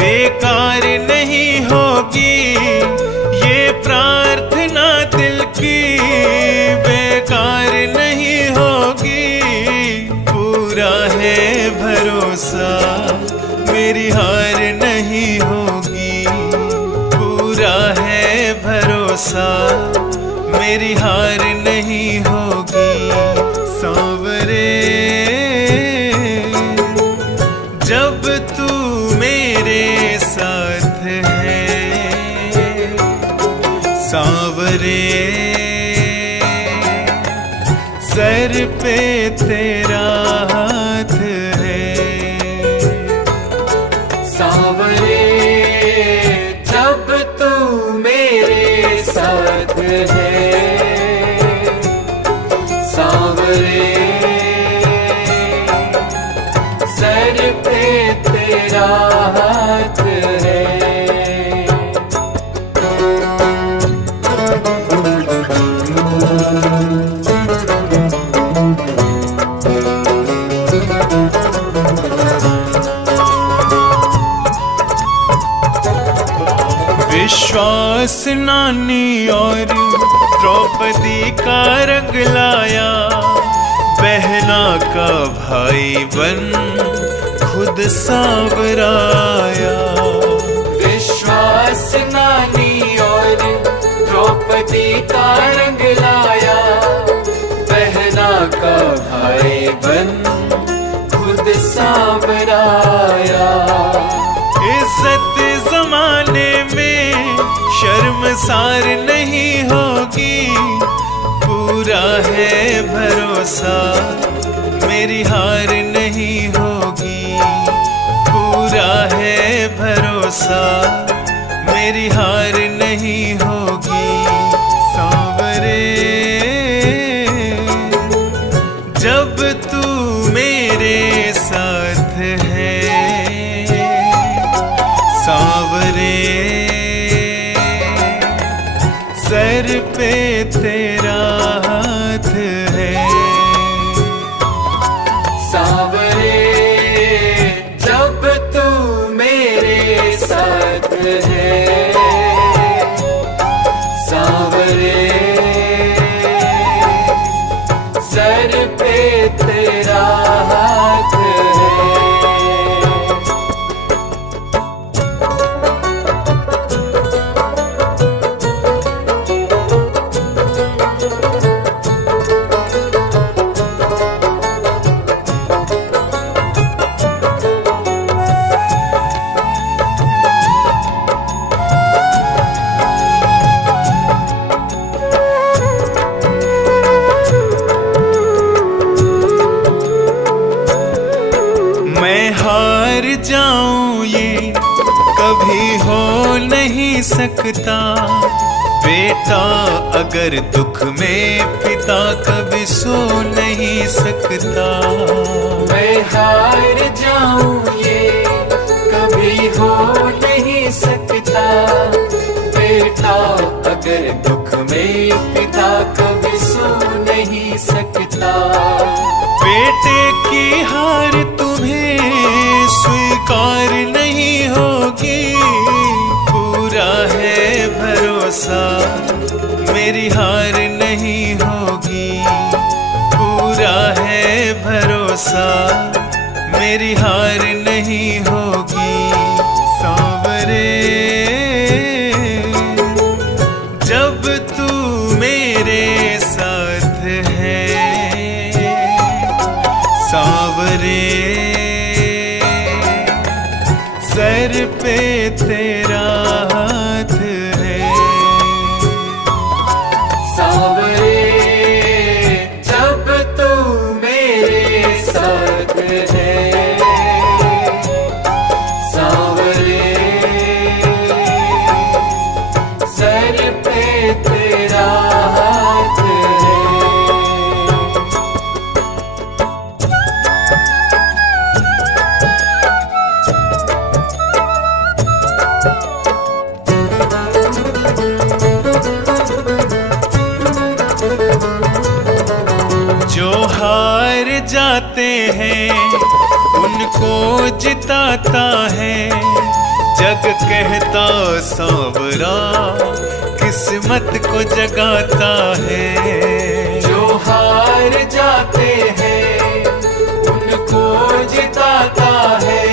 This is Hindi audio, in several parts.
बेकार नहीं होगी, ये प्रार्थना दिल की बेकार नहीं होगी। पूरा है भरोसा मेरी हार नहीं होगी, पूरा है भरोसा मेरी हार नहीं होगी। सांवरे जब तू मेरे साथ है, सांवरे सर पे तेरा हाथ है। सांवरे जब तू मेरे साथ है, सांवरे सर पे तेरा हाथ है। विश्वास नानी और द्रौपदी का रंग लाया, बहना का भाई बन खुद सांवराया। विश्वास नानी और द्रौपदी का रंग लाया, बहना का भाई बन खुद सांवराया। इज्जत जमाने में शर्मसार नहीं होगी, पूरा है भरोसा मेरी हार नहीं होगी, पूरा है भरोसा मेरी हार नहीं होगी। सांवरे जब तू मेरे साथ है, सांवरे सर पे तेरा हाथ है। सांवरे जब तू मेरे साथ है, सांवरे सर पे तेरा हाथ है। हार जाऊं ये कभी हो नहीं सकता, बेटा अगर दुख में पिता कभी सो नहीं सकता। मैं हार जाऊं ये कभी हो नहीं सकता, बेटा अगर दुख में पिता कभी सो नहीं सकता। बेटे की हार तुम्हें स्वीकार नहीं होगी, पूरा है भरोसा मेरी हार नहीं होगी, पूरा है भरोसा मेरी हार नहीं होगी। सांवरे जब तू मेरे साथ है, सांवरे सर पे तेरा हाथ है। सांवरे जब तू मेरे साथ है, सांवरे जाते हैं उनको जिताता है जग कहता सांवरा किस्मत को जगाता है। जो हार जाते हैं उनको जिताता है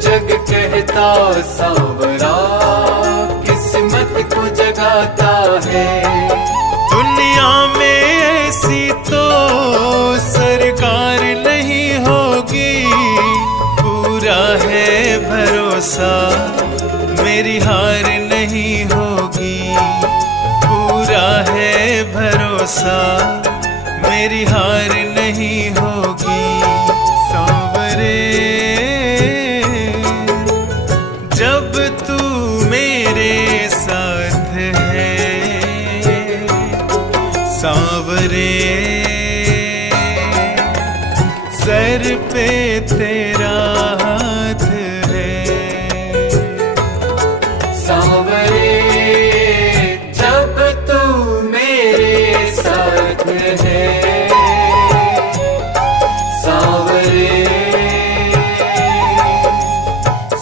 जग कहता सांवरा किस्मत को जगाता है। दुनिया में ऐसी तो सरकार नहीं होगी, पूरा है भरोसा मेरी हार नहीं होगी, पूरा है भरोसा मेरी हार नहीं होगी। सांवरे जब तू मेरे साथ है, सांवरे सर पे तेरा हाथ है। सांवरे जब तू मेरे साथ है, सांवरे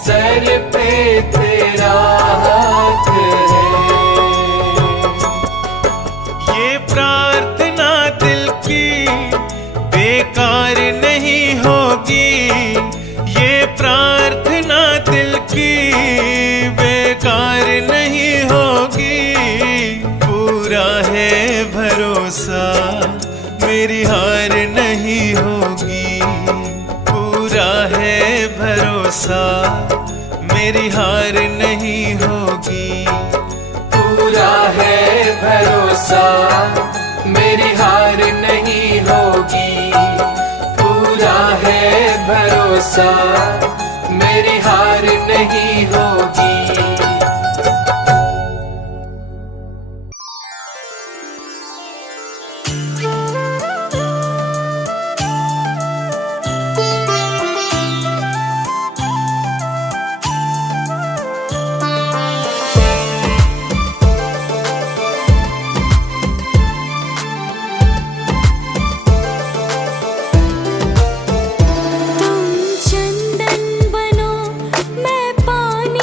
सर पे तेरा हाथ है। ये प्रार्थना दिल की बेकार नहीं होगी, ये प्रार्थना दिल की बेकार नहीं होगी, पूरा है भरोसा मेरी हार नहीं होगी, पूरा है भरोसा मेरी हार नहीं होगी, पूरा है भरोसा मेरी हार नहीं होगी, पूरा है भरोसा मेरी हार नहीं होगी। तुम चंदन बनो मैं पान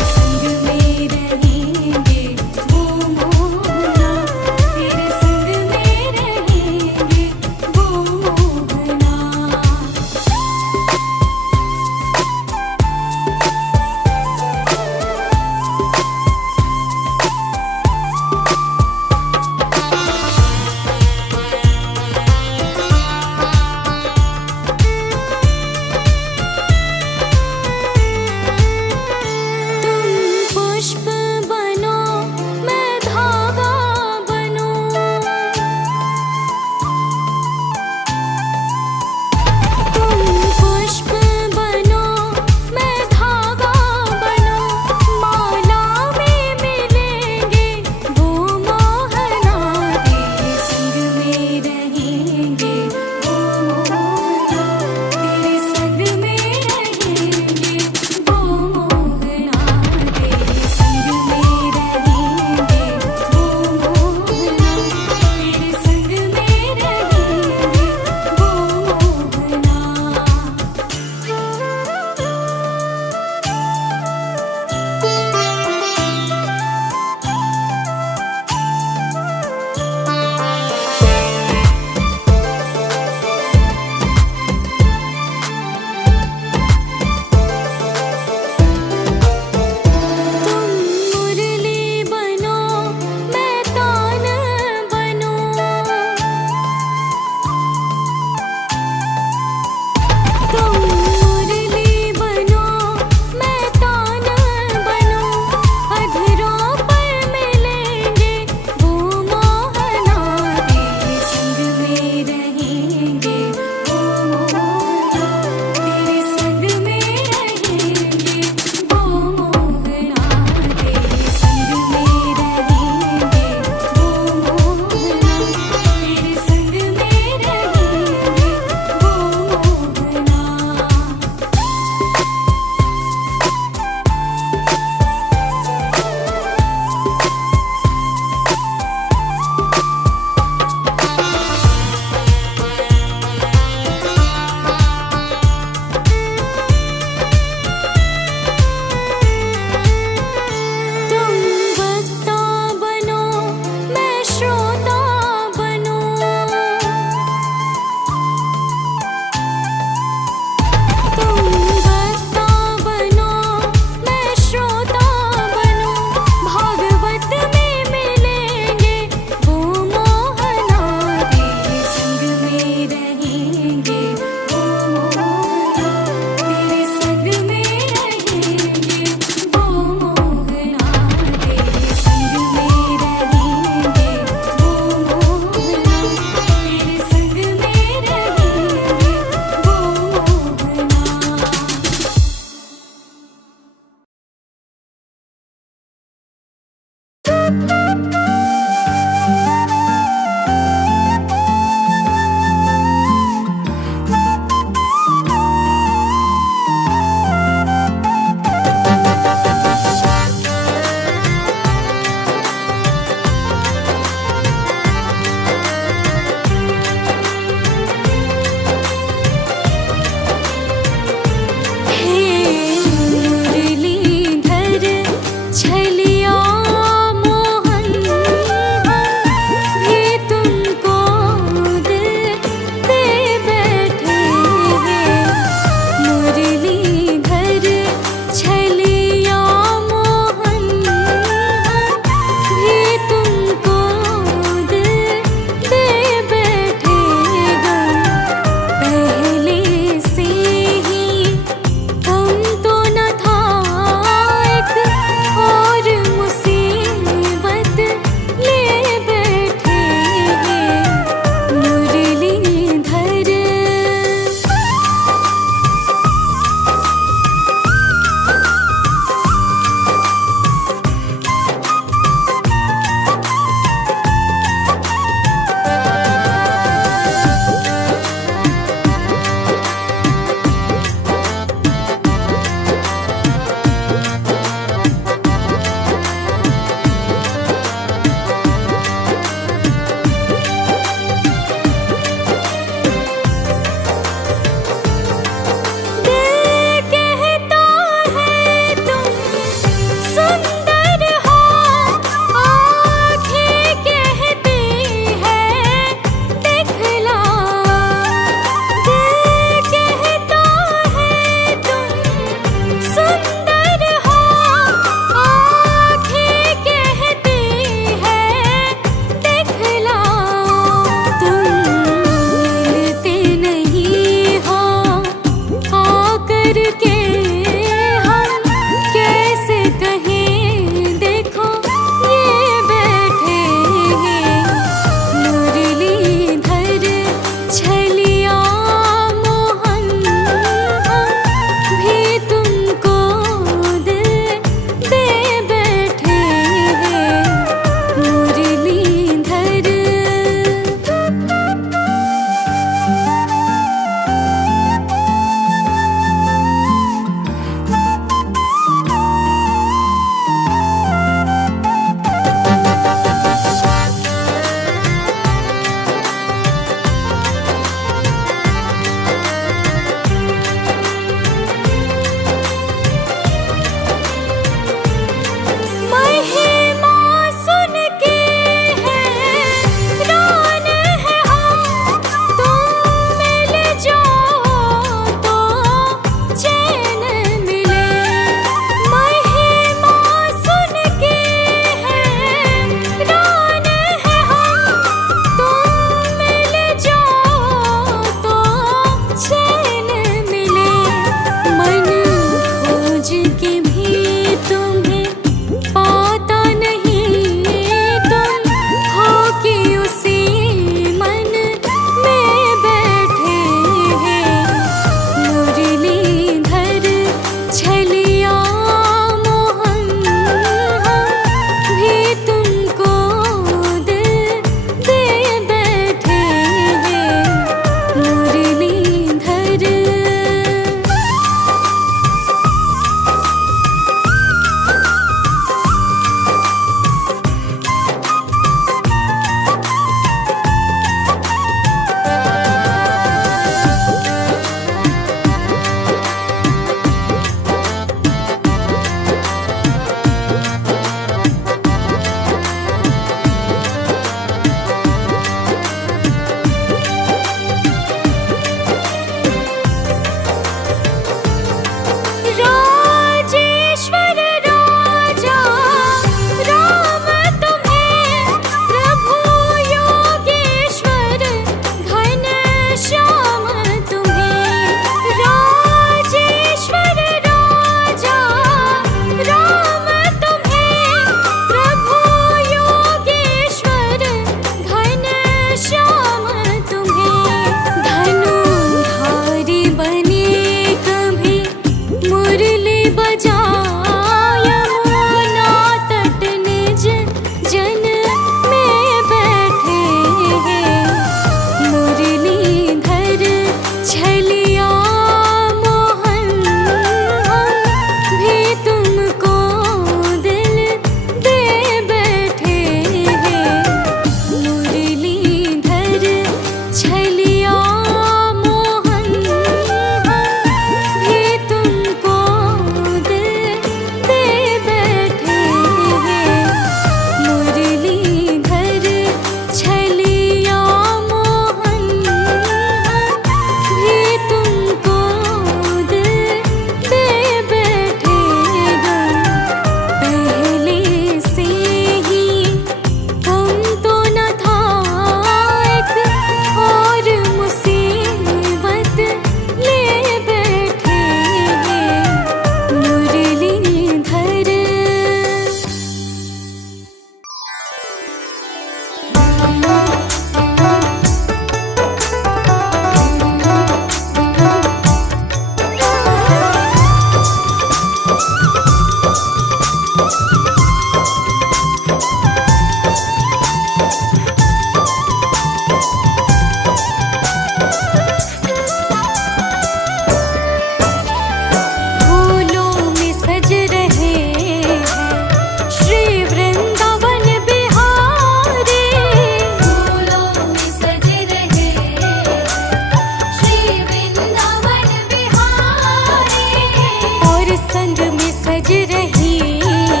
संग में सज रही है,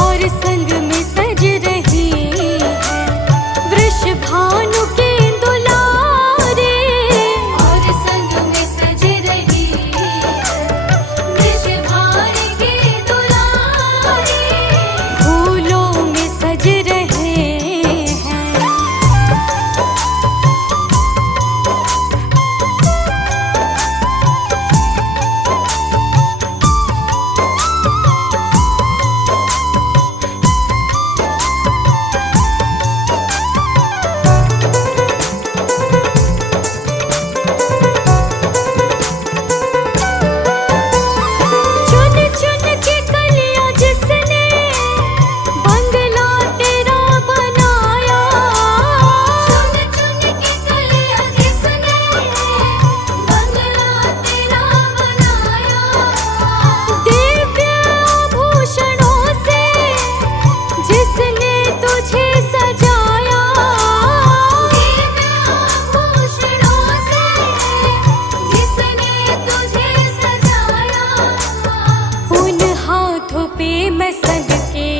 और संग में सज रही है वृषभानु के दुलारे। और संग में सज रही है वृषभानु के दुलारे, फूलों में सज रहे हैं। चुन चुन के कलियां जिसने बंगला तेरा बनाया। चुन चुन के कलियां जिसने बंगला तेरा बनाया। दिव्य आभूषणों से जिसने तुझे सजाया। दिव्य आभूषणों से जिसने तुझे सजाया। उन हाथों पे मैं सदके,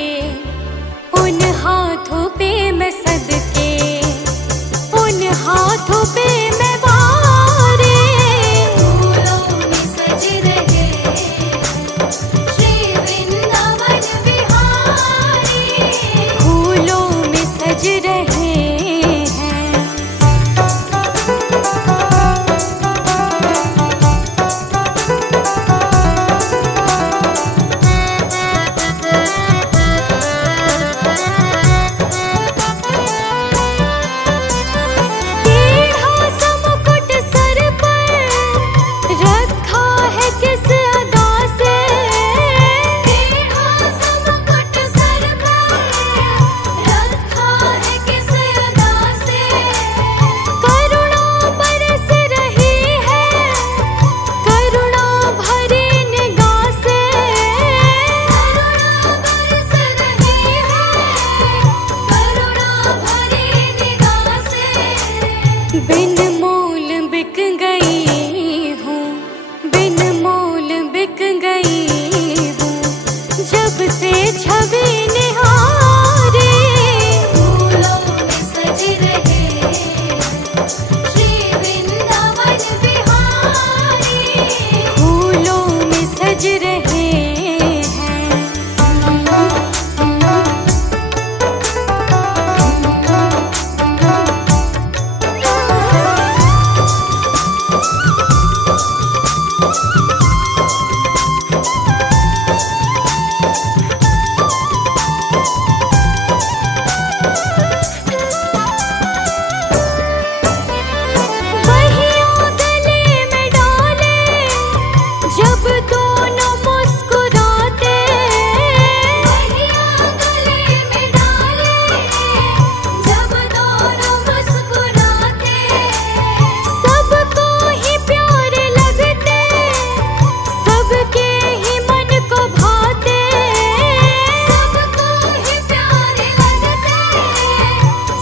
उन हाथों पे मैं सदके, उन हाथों पे मैं वारे। फूलों में सज रहे श्री वृंदावन बिहारी। फूलों में सज रहे हैं। टेढ़ा सा मुकुट सर पर रखा है किस अदा से। टेढ़ा सा मुकुट सर पर रखा है किस अदा से। करुणा बरस रही है करुणा भरी निगाह से। करुणा बरस रही है करुणा भरी निगाह से। बिन मोल बिक गई हूँ, बिन मोल बिक गई हूँ जब से छवि निहारी। फूलों में सज रहे श्री वृंदावन बिहारी। फूलों में सज रहे हैं। बहिया गले में डाले जब दोनों मुस्कुराते। बहिया गले में डाले जब दोनों मुस्कुराते। सबको ही प्यारे लगते सबके ही मन को भाते। सबको ही प्यारे लगते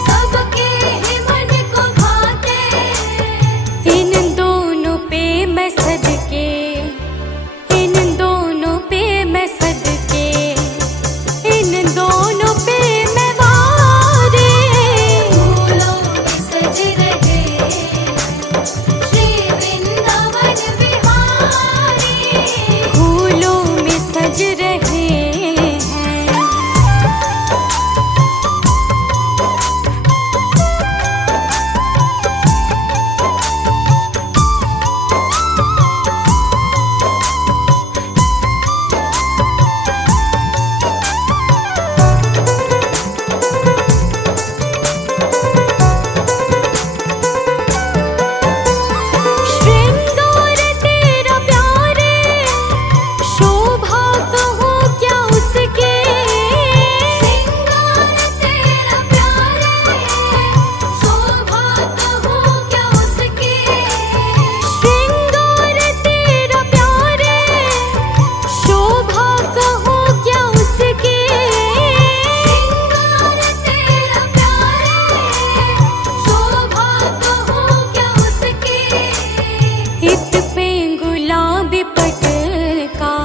सबके ही मन को भाते। इन दोनों पे मैं सदके, इन दोनों पे मैं सदके, इन दोनों पे मैं वारे। फूलों में सज रहे श्री वृंदावन बिहारी। फूलों में सज रहे हैं। श्रृंगार तेरा प्यारे शोभा कहूँ क्या उसके। श्रृंगार तेरा प्यारे शोभा कहूँ क्या उसके। श्रृंगार तेरा प्यारे शोभा कहूँ क्या उसके। श्रृंगार तेरा प्यारे शोभा कहूँ क्या उसके। इत पे गुलाबी पट का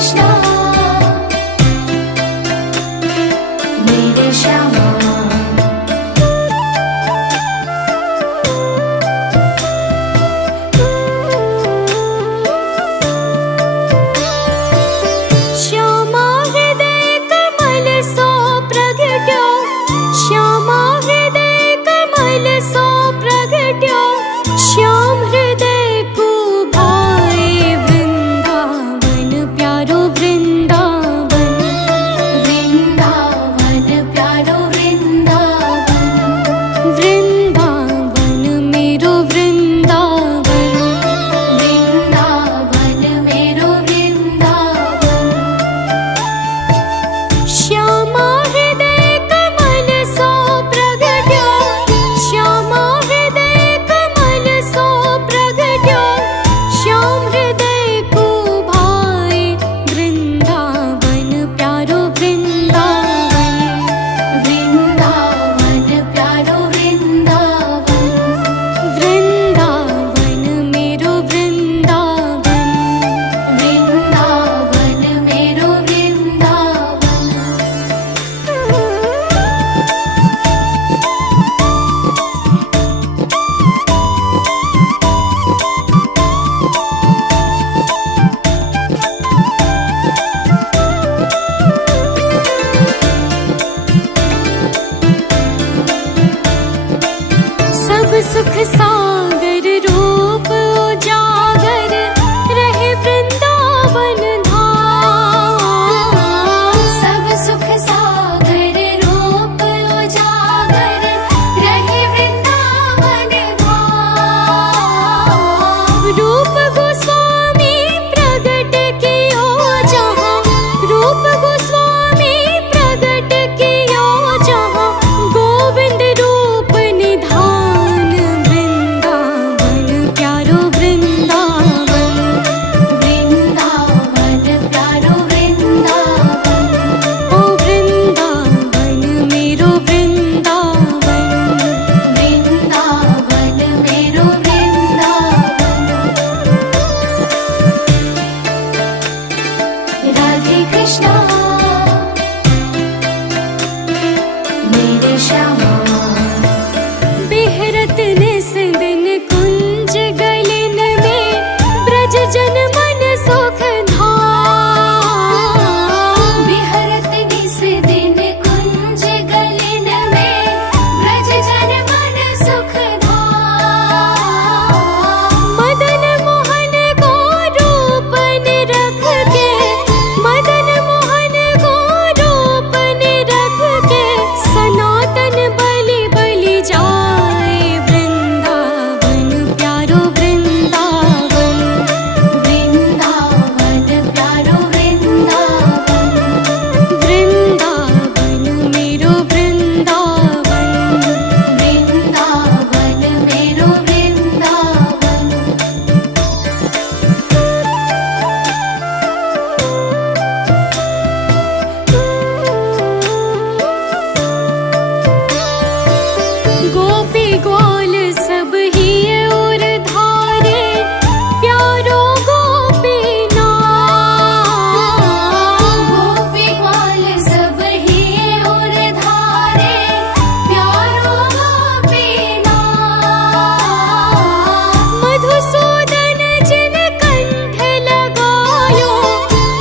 कृष्णा मेरे श्यामा। श्यामा हृदय कमल सो प्रगट्यो, श्यामा हृदय कमल सो प्रगट्यो, श्याम हृदय को भाए वृंदावन प्यारो वृंदावन, वृंदावन प्यारो वृंदावन, वृंदावन मेरो वृंदावन, वृंदावन मेरो वृंदावन। श्यामा हृदय कमल सो प्रगट्यो, श्यामा हृदय कमल सो प्रगट्यो, श्याम हृदय को भाए वृंदावन प्यारो वृंदावन, वृंदावन प्यारो वृंदावन, वृंदावन मेरो वृंदावन, वृंदावन मेरो वृंदावन। सब सुख सागर रूप उजागर रहे वृंदावन धाम, सब सुख सागर रूप उजागर रहे वृंदावन धाम। रूप गोस्वामी प्रगट कियो जहाँ, रूप गोस्वामी प्रगट कियो जहाँ, गोविंद रूप निधान वृंदावन प्यारो वृंदावन, वृंदावन प्यारो वृंदावन। ओ वृंदावन मेरो वृंदावन, वृंदावन मेरो वृंदावन। राधे कृष्णा मेरे श्यामा। बिहरत निस दिन कुंज गलिन में, ब्रज जन मन सुख धाम। बिहरत निस दिन कुंज गलिन में, ब्रज जन मन सुख धाम। मदन मोहन को रूप निरख के, मदन मोहन को रूप निरख के, सनातन बलि बलि जाए वृंदावन प्यारो वृंदावन, वृंदावन प्यारो वृंदावन, वृंदावन मेरो वृंदावन, वृंदावन मेरो वृंदावन। गोपी ग्वाल सब ही और धारे, प्यारो गोपी नाम। गोपी ग्वाल सब ही और धारे, प्यारो गोपी नाम। मधुसूदन जिन कंठ लगायो,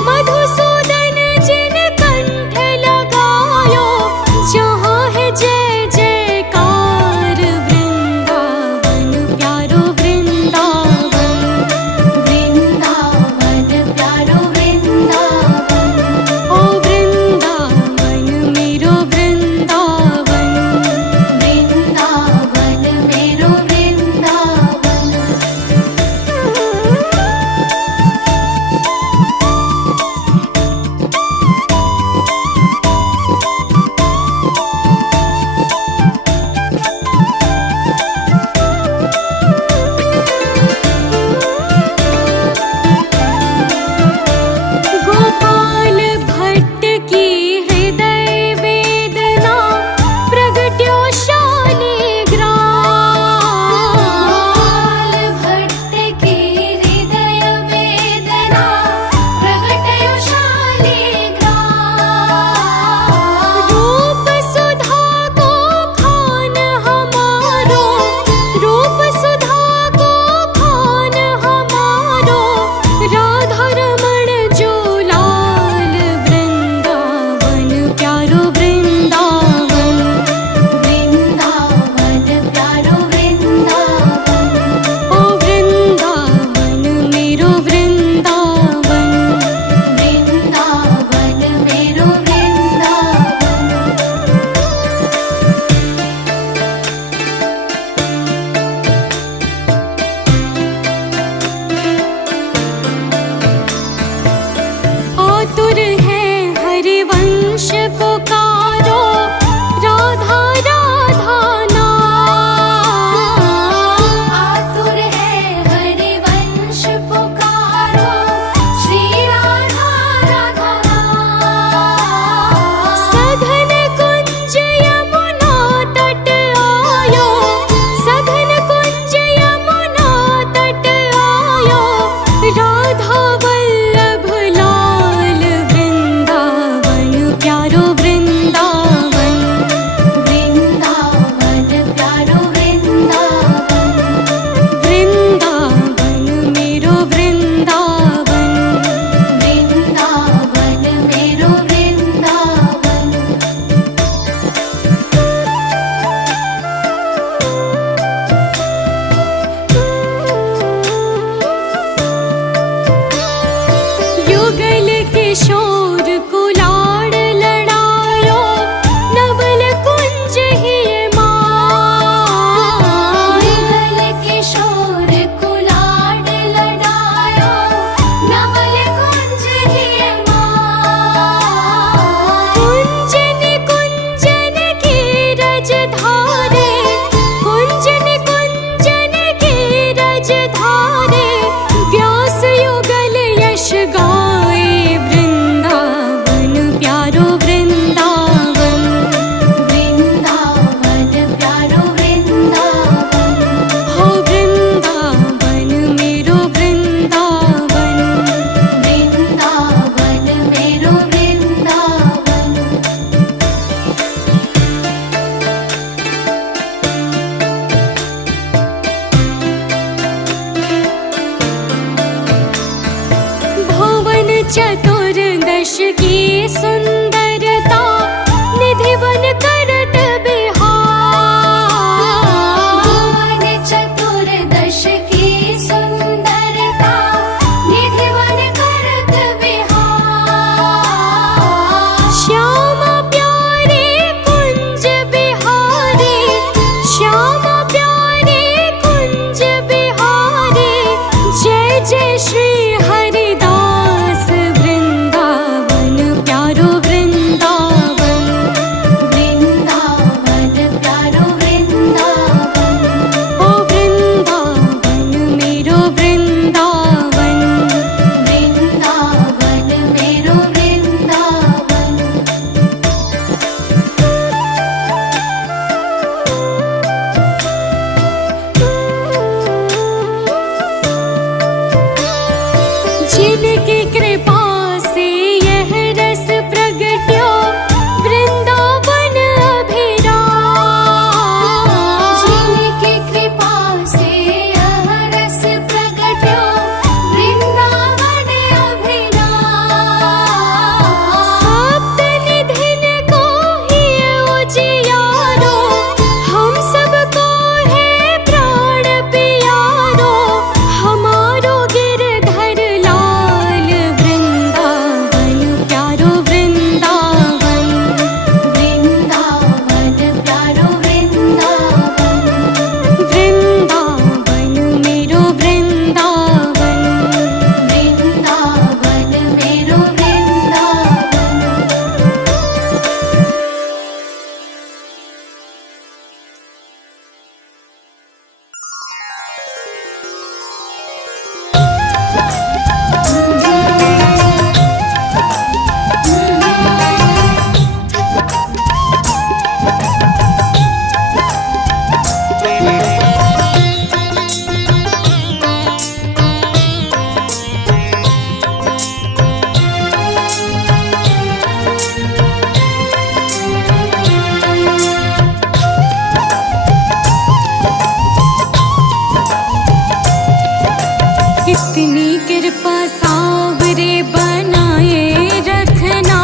मधुसूदन जिन कंठ लगायो, जहाँ है जय जयकार वृंदावन प्यारो वृंदावन, वृंदावन प्यारो वृंदावन। ओ वृंदावन मेरो वृंदावन, वृंदावन मेरो वृंदावन। दश की सुंदरता निधि बन करत बिहार। भुवन चतुर्दश की सुंदरता निधि बन करत बिहार। श्यामा प्यारे कुंज बिहारी, श्यामा प्यारे कुंज बिहारी, जय जय श्री हरिदास वृंदावन प्यारो वृंदावन। वृंदावन प्यारो वृंदावन, ओ वृंदावन मेरो वृंदावन। वृंदावन मेरो वृंदावन। जिनकी कृपा से यह रस प्रगट्यो वृंदावन अभिराम। जिनकी कृपा से यह रस प्रगट्यो वृंदावन अभिराम। सप्त निधिन को ही उजियारो, हम सबको है प्राण पियारो। हमारो गिरधर लाल वृंदावन प्यारो वृंदावन। वृंदावन प्यारो वृंदावन। वृंदावन मेरो वृंदावन। वृंदावन मेरो वृंदावन। कितनी कृपा सावरे बनाए रखना,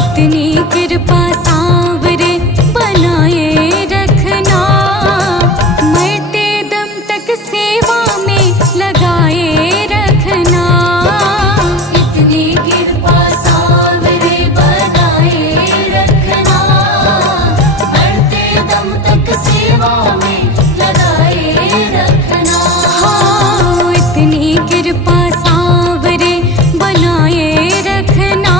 इतनी कृपा सावरे बनाए रखना। मरते दम तक सेवा में लगाए रखना। इतनी कृपा सावरे बनाए रखना, मरते दम तक सेवा में लगाए रखना। हाँ, इतनी कृपा सावरे बनाए रखना,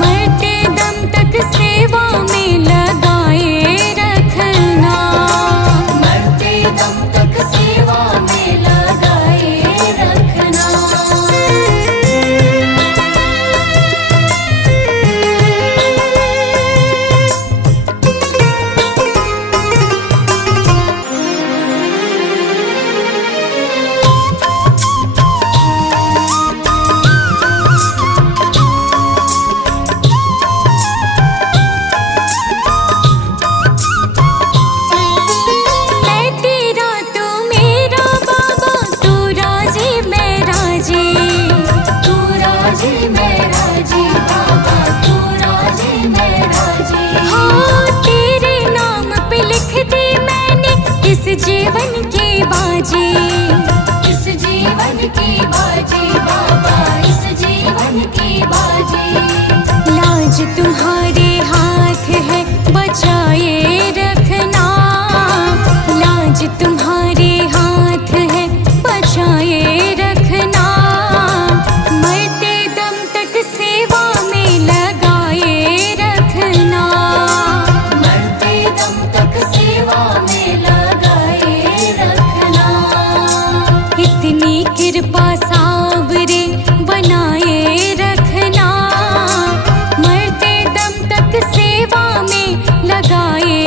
मरते दम तक सेवा में लगाए रखना। मरते दम तक सेवा में लगाए रखना। मैं तेरा तू मेरा बाबा, तू राजी मैं राजी। तू राजी मैं राजी बाबा, तू राजी मैं राजी। हाँ, तेरे नाम पे लिख दी मैंने इस जीवन की बाजी। इस जीवन की बाजी बाबा, इस जीवन की बाजी। लाज तुम्हारे हाथ है बचाए रखना। लाज तुम्हारे हाथ है बचाए रखना। मरते दम तक सेवा में लगाए रखना। मरते दम तक सेवा में लगाए रखना। इतनी कृपा सावरे बनाए रखना, मरते दम तक सेवा में लगाए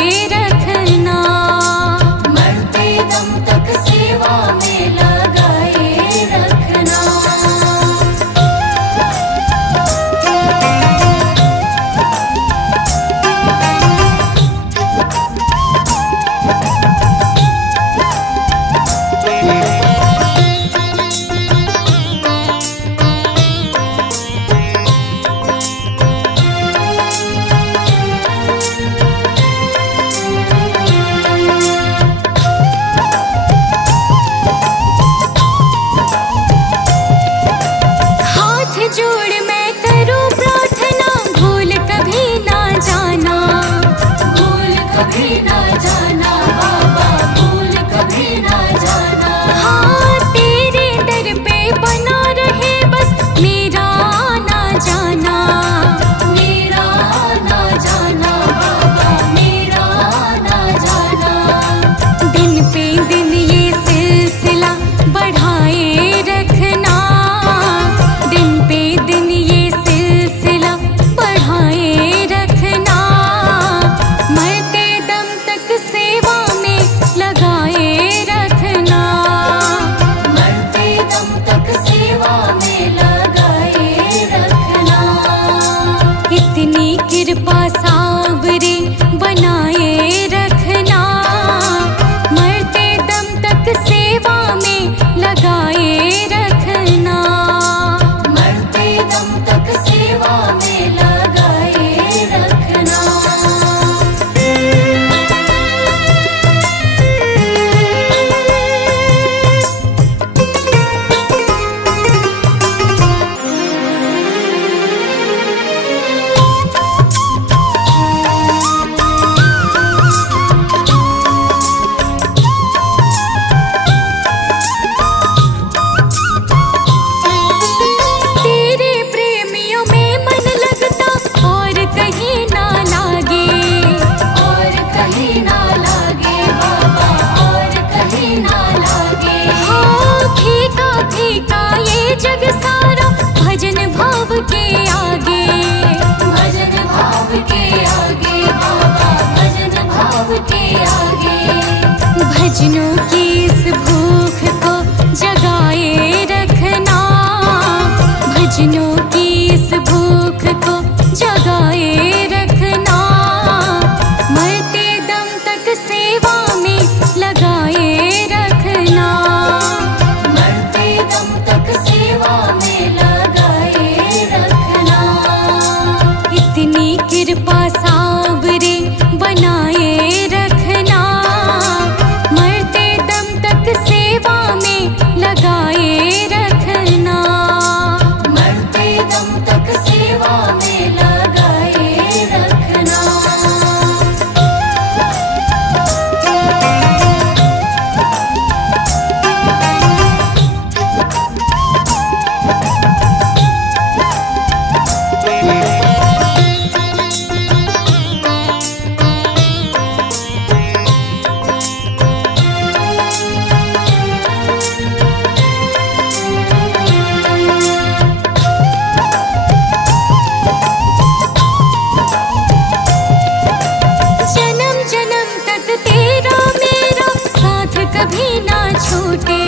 कभी ना छूटे,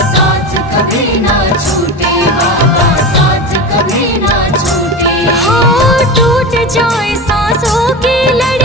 साथ कभी ना छूटे बाबा, साथ कभी ना छूटे। हो टूट जाए सांसों की लड़ी